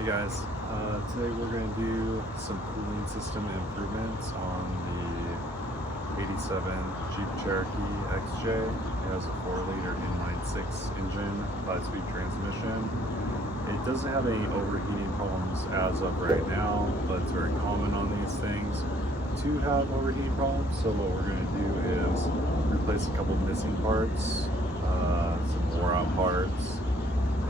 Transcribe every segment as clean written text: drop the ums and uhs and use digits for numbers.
Hey guys, today we're going to do some cooling system improvements on the 87 Jeep Cherokee XJ. It has a 4-liter inline-6 engine, 5-speed transmission. It doesn't have any overheating problems as of right now, but it's very common on these things to have overheating problems. So what we're going to do is replace a couple missing parts, some wore out parts,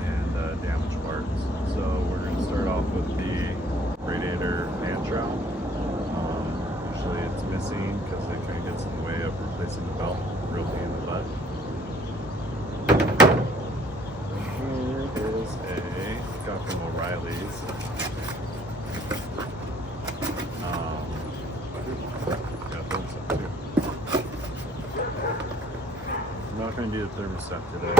and damaged parts. So we're going to start off with the radiator fan shroud. Usually it's missing because it kind of gets in the way of replacing the belt. Real pain in the butt. Here is a, got from O'Reilly's. I'm not going to do the thermostat today.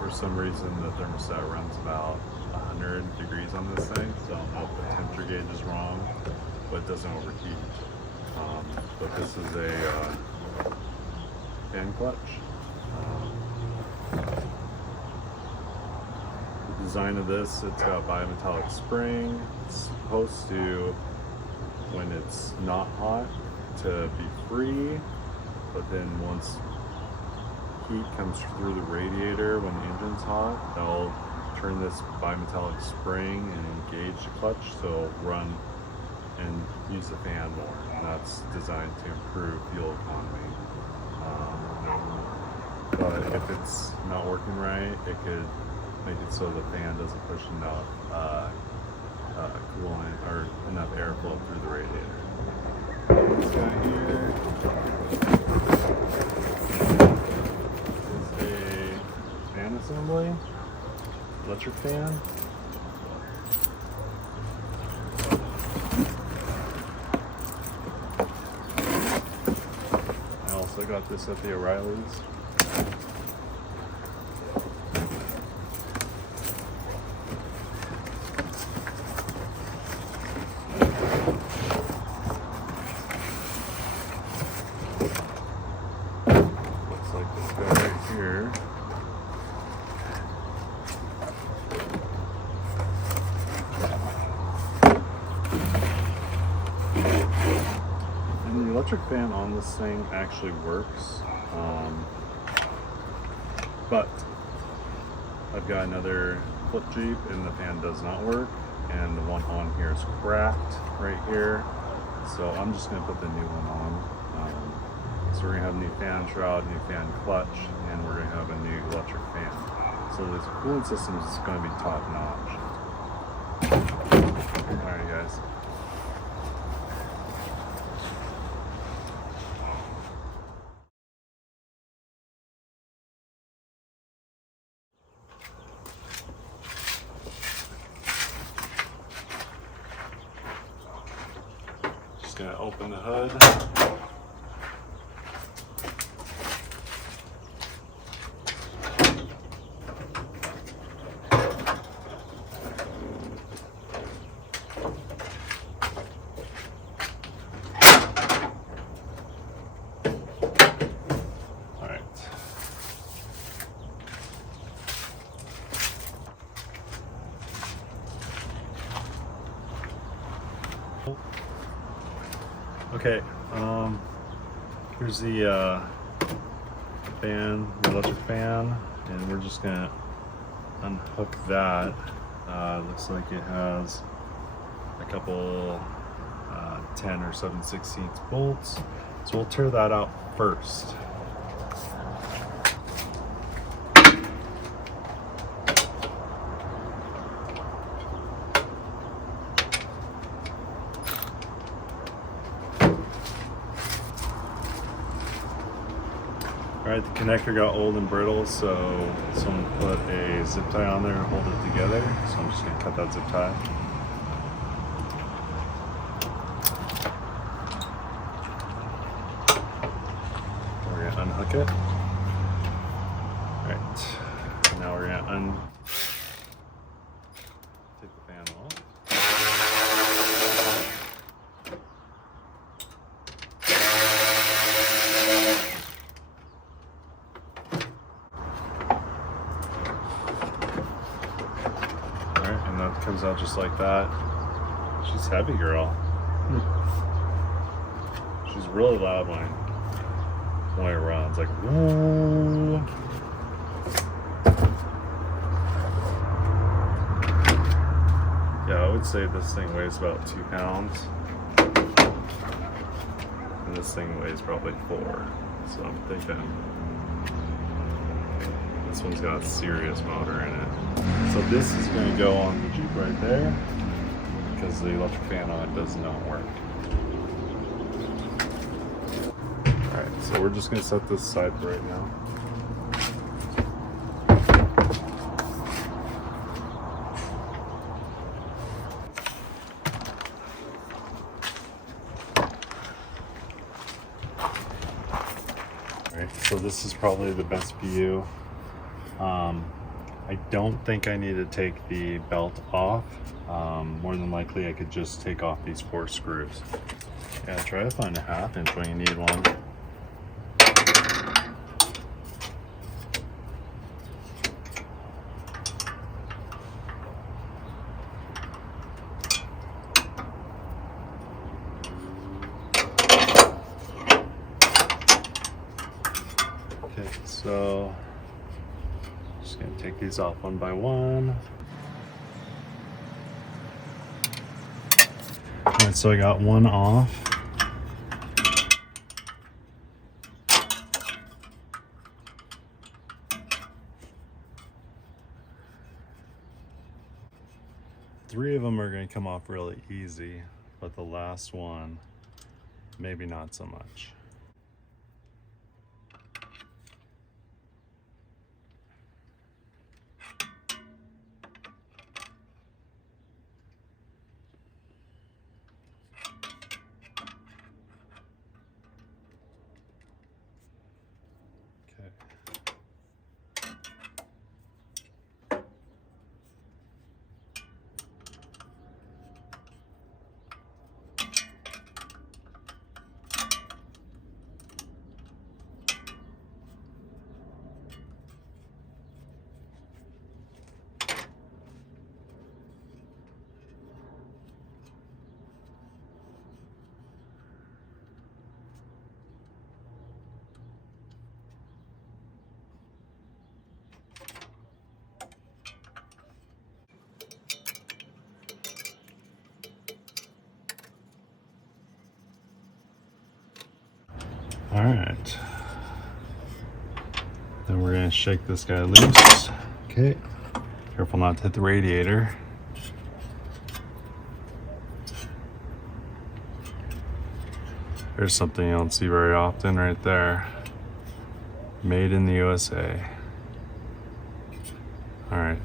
For some reason the thermostat runs about 100 degrees on this thing, so I don't know if the temperature gauge is wrong, but it doesn't overheat. But this is a fan clutch. The design of this, it's got bimetallic spring. It's supposed to, when it's not hot, to be free, but then once heat comes through the radiator when the engine's hot, that'll turn this bimetallic spring and engage the clutch, so it'll run and use the fan more. And that's designed to improve fuel economy. But if it's not working right, it could make it so the fan doesn't push enough coolant or enough airflow through the radiator. This guy here assembly, electric fan. I also got this at the O'Reilly's. Looks like this guy right here. And the electric fan on this thing actually works, but I've got another flip Jeep and the fan does not work, and the one on here is cracked right here, so I'm just going to put the new one on. So we're going to have a new fan shroud, new fan clutch, and we're going to have a new electric fan. So this cooling system is going to be top notch. Alright guys. Just going to open the hood. Okay, here's the fan, the electric fan, and we're just gonna unhook that. Looks like it has a couple 10 or 7/16 bolts, so we'll tear that out first. Alright, the connector got old and brittle, so someone put a zip tie on there and hold it together. So I'm just going to cut that zip tie. We're going to unhook it. Alright, now we're going to take the fan off. comes out just like that. She's heavy, girl. She's really loud when it runs, like whoa. Yeah, I would say this thing weighs about 2 pounds. And this thing weighs probably 4. So I'm thinking this one's got a serious motor in it. So this is going to go on the Jeep right there because the electric fan on it does not work. Alright, so we're just going to set this aside for right now. So this is probably the best view. I don't think I need to take the belt off. More than likely I could just take off these 4 screws. Yeah, try to find a 1/2 inch when you need one. Okay, so just gonna take these off one by one. Alright, so I got one off. Three of them are gonna come off really easy, but the last one, maybe not so much. All right, then we're gonna shake this guy loose. Okay, careful not to hit the radiator. There's something you don't see very often right there. Made in the USA. All right,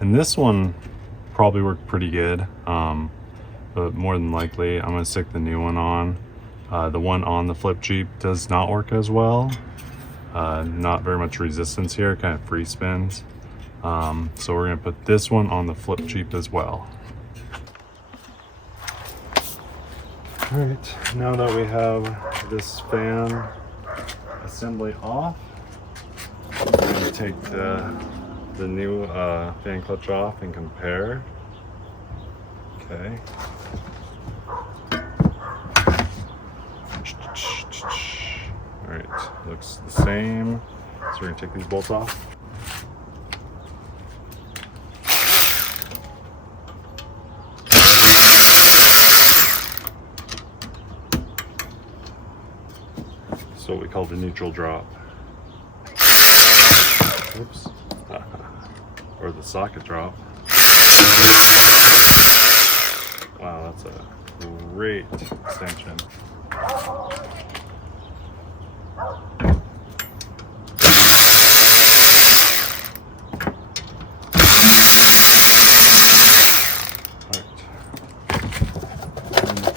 and this one probably worked pretty good, but more than likely I'm gonna stick the new one on. The one on the flip Jeep does not work as well. Not very much resistance here, kind of free spins. So we're gonna put this one on the flip Jeep as well. All right, now that we have this fan assembly off, we're gonna take the new fan clutch off and compare. Okay. All right, looks the same. So we're gonna take these bolts off. So what we call the neutral drop. Oops. Or the socket drop. Wow, that's a great extension.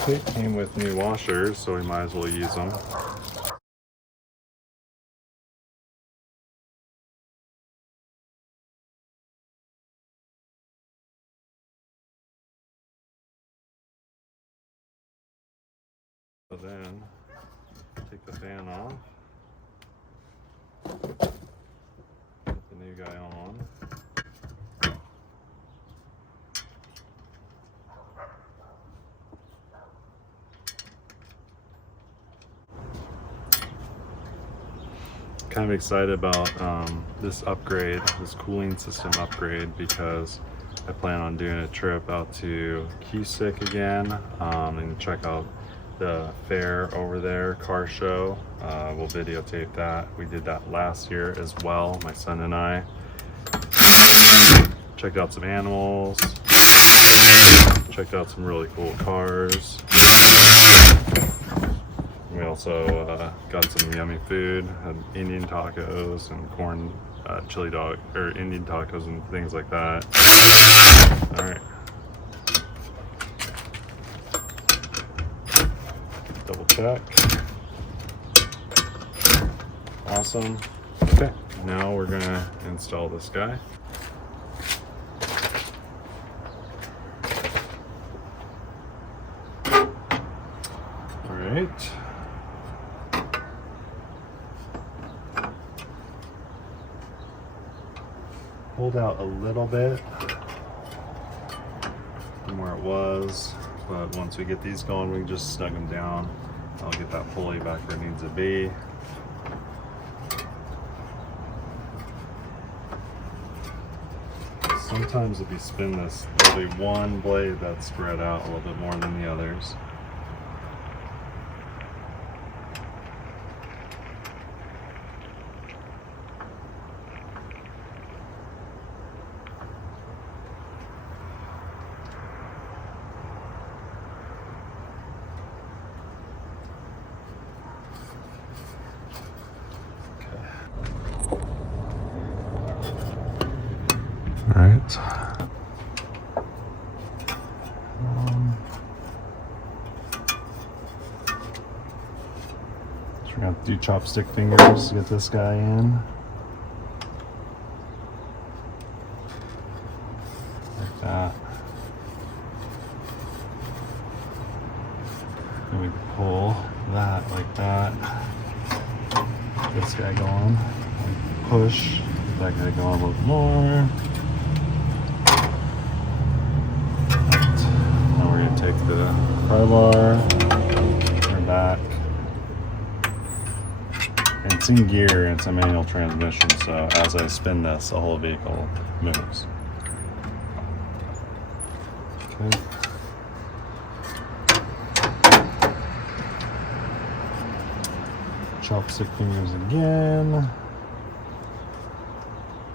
Kit came with new washers, so we might as well use them. So then, take the fan off, put the new guy on. kind of excited about this upgrade, this cooling system upgrade, because I plan on doing a trip out to Cusick again and check out the fair over there, car show. We'll videotape that. We did that last year as well, my son and I. Checked out some animals, checked out some really cool cars. We also got some yummy food, had Indian tacos and corn chili dog, or Indian tacos and things like that. All right. Double check. Awesome. Okay, now we're gonna install this guy. All right. Pulled out a little bit from where it was, but once we get these going, we can just snug them down. I'll get that pulley back where it needs to be. Sometimes if you spin this, there'll be one blade that's spread out a little bit more than the others. All right. So we're gonna have to do chopstick fingers to get this guy in. Like that. And we pull that like that. Get this guy going. Push. Get that guy going a little more. Take the pry bar, turn back. And it's in gear and it's a manual transmission, so as I spin this, the whole vehicle moves. Okay. Chopstick fingers again.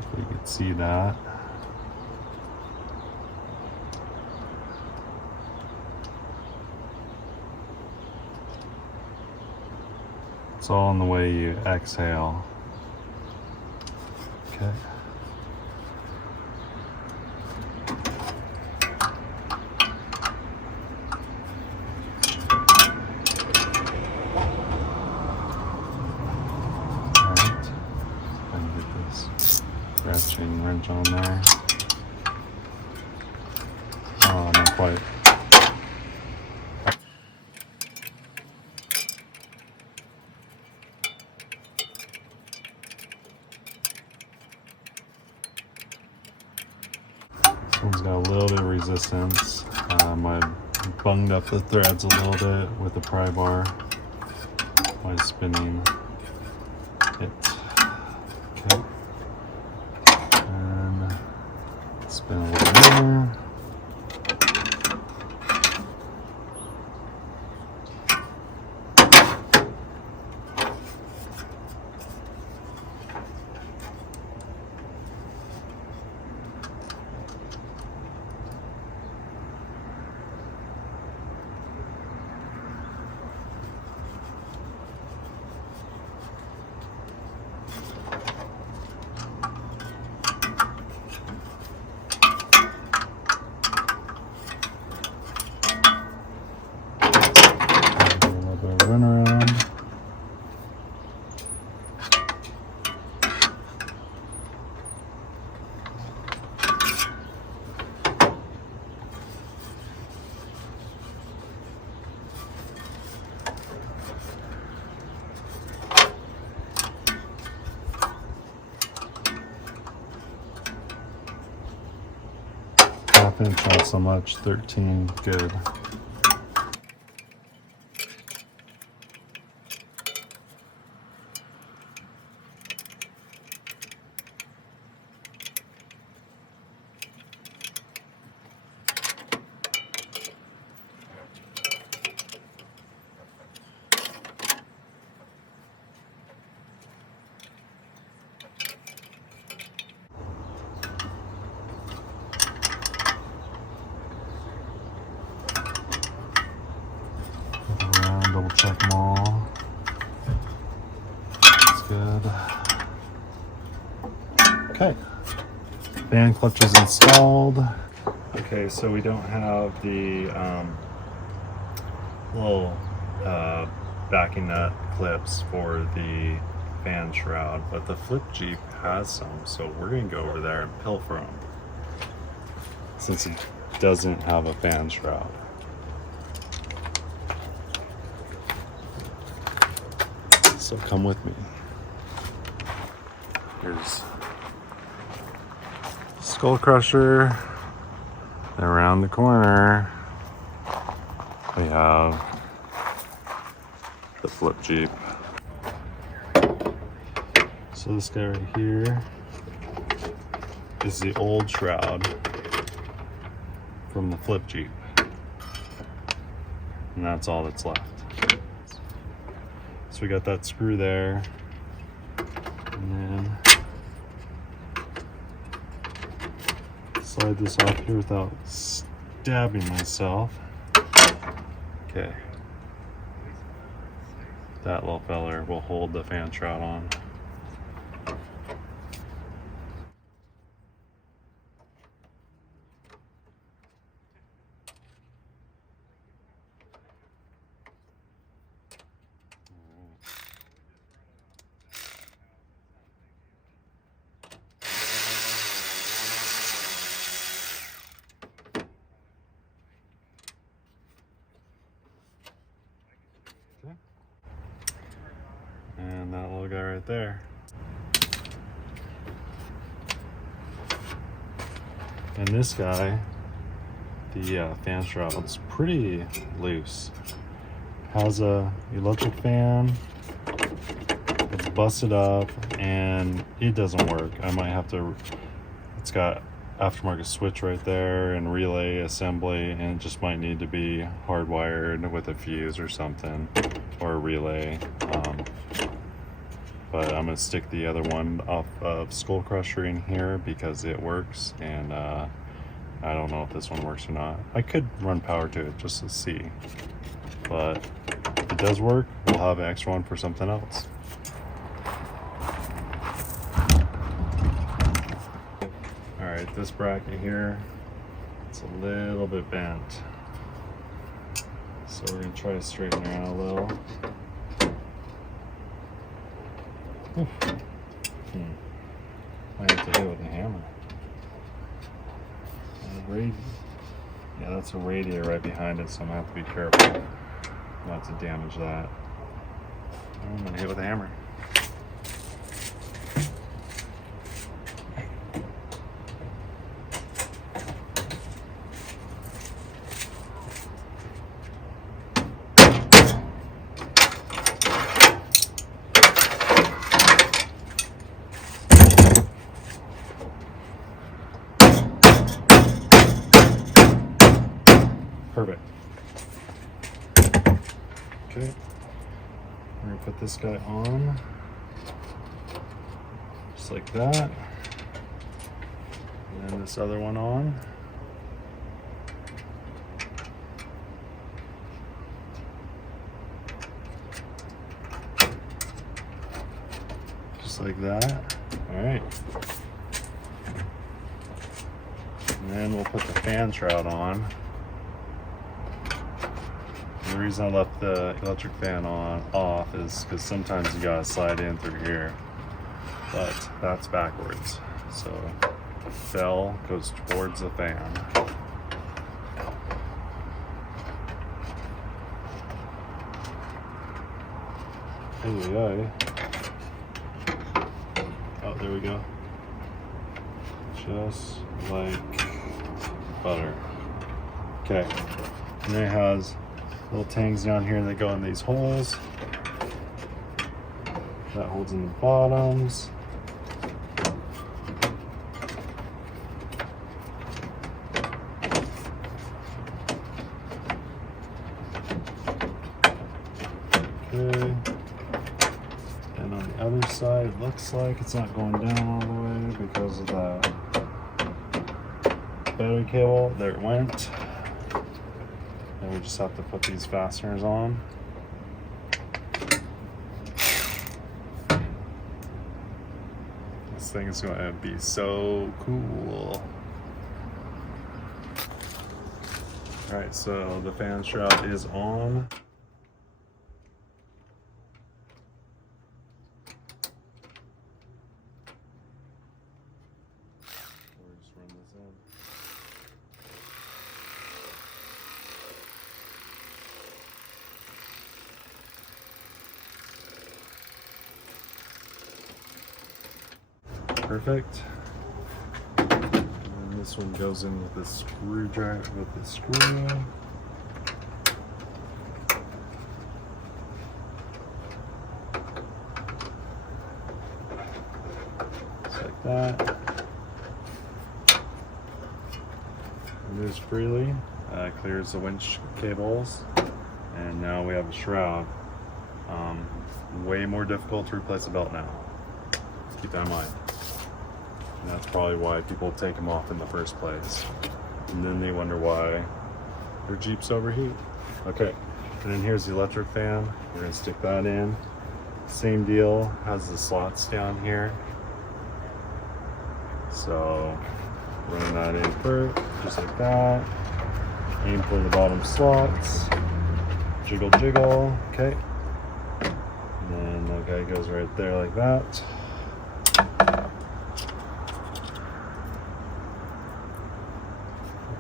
Hopefully you can see that. It's all in the way you exhale. Okay. Alright. Gonna get this ratcheting wrench on there. Oh, not quite. This one's got a little bit of resistance. I bunged up the threads a little bit with the pry bar by spinning it. Okay. And spin a little more. Run around. Half inch, not so much. 13, good. Okay, fan clutch is installed. Okay, so we don't have the little backing nut clips for the fan shroud, but the flip Jeep has some, so we're gonna go over there and pilfer them since it doesn't have a fan shroud. So come with me. Here's Skull Crusher. Around the corner, we have the flip Jeep. So this guy right here is the old shroud from the flip Jeep. And that's all that's left. So we got that screw there. And then slide this off here without stabbing myself. Okay. That little feller will hold the fan shroud on. And that little guy right there. And this guy, the fan shroud's pretty loose. Has a electric fan. It's busted up and it doesn't work. I might have to, it's got aftermarket switch right there and relay assembly, and it just might need to be hardwired with a fuse or something, or a relay. But I'm gonna stick the other one off of Skull Crusher in here because it works, and I don't know if this one works or not. I could run power to it just to see, but if it does work, we'll have an extra one for something else. All right, this bracket here, it's a little bit bent, so we're gonna try to straighten it out a little. Might have to hit it with a hammer. Yeah, that's a radiator right behind it, so I'm gonna have to be careful not to damage that. I'm gonna hit it with a hammer. Perfect. Okay, we're gonna put this guy on, just like that, and then this other one on. Just like that. All right. And then we'll put the fan shroud on. The reason I left the electric fan off is because sometimes you gotta slide in through here, but that's backwards. So the bell goes towards the fan. Hey. Oh, there we go. Just like butter. Okay, and then it has little tangs down here that go in these holes. That holds in the bottoms. Okay. And on the other side, it looks like it's not going down all the way because of that battery cable. There it went. And we just have to put these fasteners on. This thing is going to be so cool. Alright, so the fan shroud is on. We'll just run this in. Perfect. And this one goes in with the screwdriver, with the screw. Just like that. Moves freely, clears the winch cables, and now we have a shroud. Way more difficult to replace a belt now. Keep that in mind. And that's probably why people take them off in the first place. And then they wonder why their Jeeps overheat. Okay, and then here's the electric fan. We're gonna stick that in. Same deal, has the slots down here. So, run that in first, just like that. Aim for the bottom slots. Jiggle, jiggle, okay. And then that guy goes right there like that.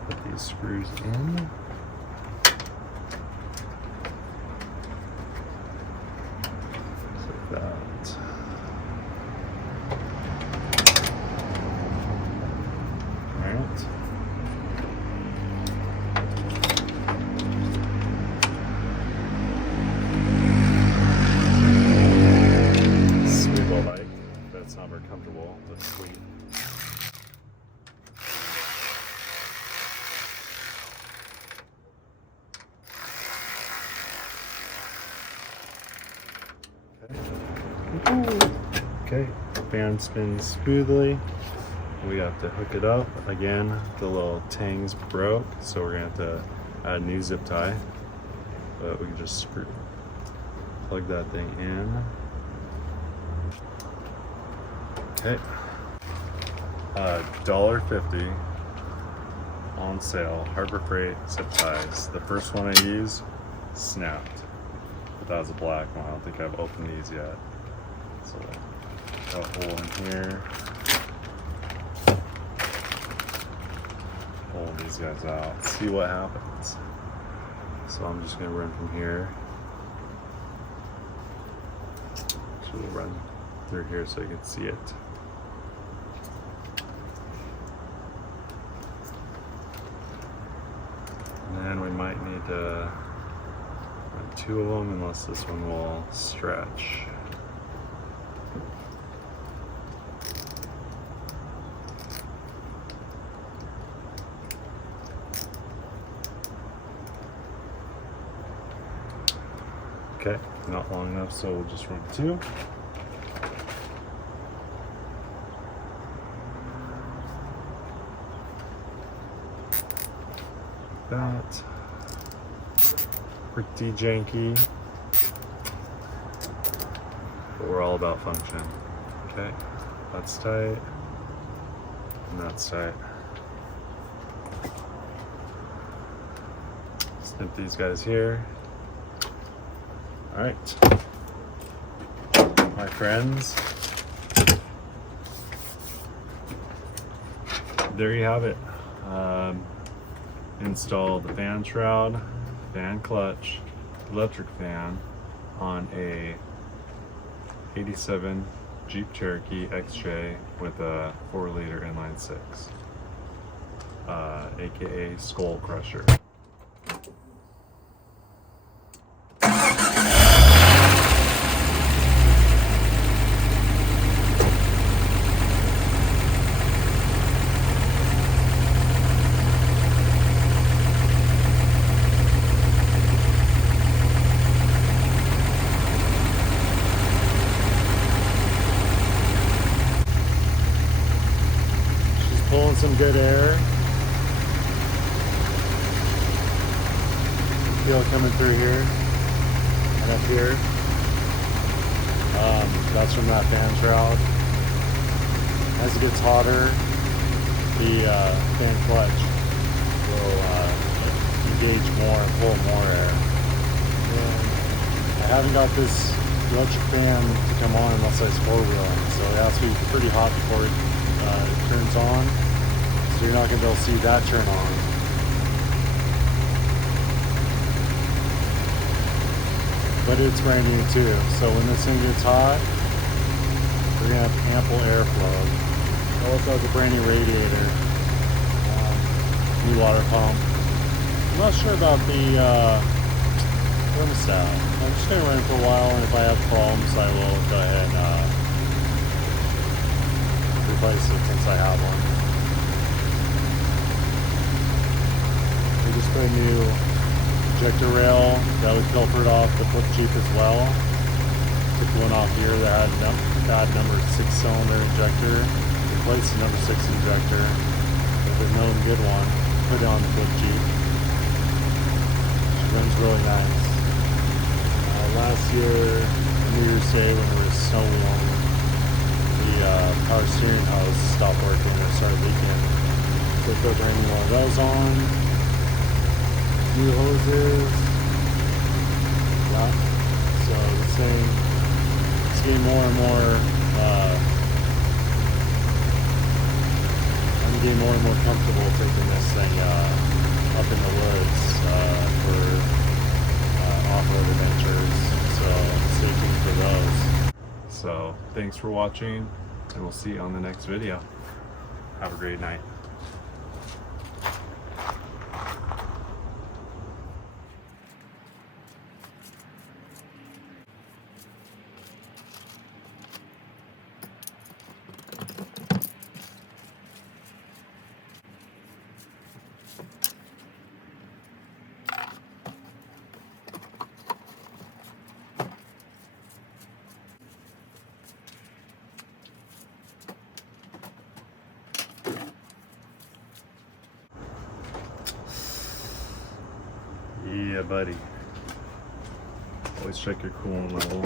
Put these screws in. Just like that. Alright. Swivel like. That's not very comfortable, but sweet. Okay, fan spins smoothly. We have to hook it up. Again, the little tangs broke, so we're gonna have to add a new zip tie. But we can just plug that thing in. Okay. $1.50 on sale. Harbor Freight zip ties. The first one I used snapped, but that was a black one. I don't think I've opened these yet. So, got a hole in here. Pull these guys out. See what happens. So I'm just gonna run from here. So we'll run through here so you can see it. And then we might need to run 2 of them unless this one will stretch. Okay, not long enough, so we'll just run 2. That. Pretty janky, but we're all about function. Okay, that's tight, and that's tight. Snip these guys here. All right, my friends, there you have it. Install the fan shroud, fan clutch, electric fan on a 87 Jeep Cherokee XJ with a 4-liter inline 6, aka Skull Crusher. Pulling some good air. Feel it coming through here and up here. That's from that fan shroud. as it gets hotter, the fan clutch will engage more and pull more air. And I haven't got this electric fan to come on unless I four-wheeling, so it has to be pretty hot before it turns on, so you're not going to be able to see that turn on. But it's brand new too, so when this thing gets hot, we're going to have ample airflow. It also has a brand new radiator, new water pump. I'm not sure about the thermostat. I'm just going to run it for a while, and if I have problems, I will go ahead and replace it since I have one. We just put a new ejector rail that was pilfered off the flip Jeep as well. Took one off here that had number 6-cylinder injector. Replaced the number 6 injector with a known good one. Put it on the flip Jeep. She runs really nice. Last year, New Year's Day, when it was snowing, the power steering hose stopped working and started leaking. So we put bringing one of those on. New hoses. Yeah. So this thing is getting more and more. I'm getting more and more comfortable taking this thing up in the woods for off-road adventures, so stay tuned for those. So thanks for watching, and we'll see you on the next video. Have a great night. Yeah, buddy. Always check your coolant level.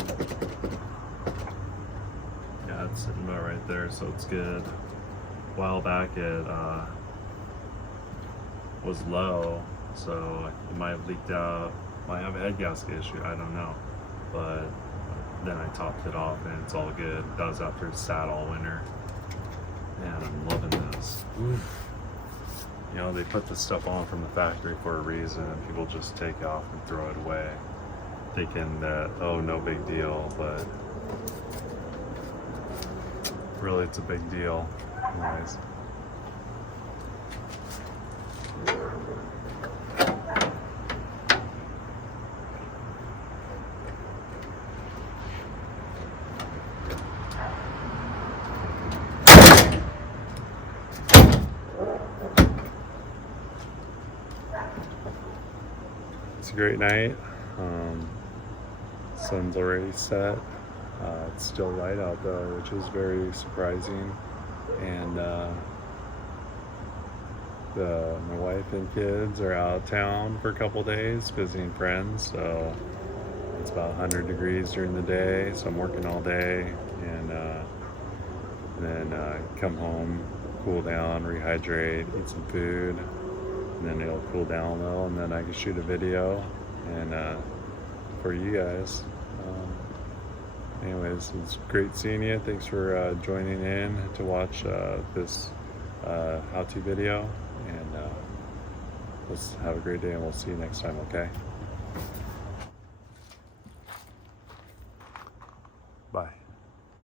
Yeah, it's sitting about right there, so it's good. A while back it was low, so it might have leaked out. Might have a head gasket issue, I don't know. But then I topped it off and it's all good. That was after it sat all winter. Man, I'm loving this. Oof. You know, they put this stuff on from the factory for a reason, and people just take it off and throw it away, thinking that, oh, no big deal, but really it's a big deal. Anyways. It's a great night. Sun's already set. It's still light out though, which is very surprising. And my wife and kids are out of town for a couple days visiting friends, so it's about 100 degrees during the day, so I'm working all day, and then come home, cool down, rehydrate, eat some food, and then it'll cool down a little, and then I can shoot a video and for you guys. Anyways, it's great seeing you. Thanks for joining in to watch this how-to video, and let's have a great day, and we'll see you next time, okay?